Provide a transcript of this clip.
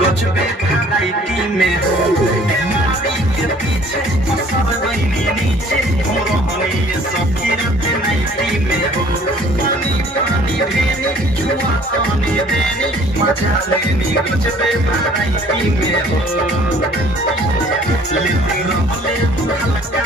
कुछ बेखराइटी में हो के पीछे सब गईनी नीचे मोहनी ये सब गिरत नाइटी में हो पानी पानी भेनी जुआ पानी देनी मजा लेनी कुछ बेखराइटी में हो लेती रहले हल्का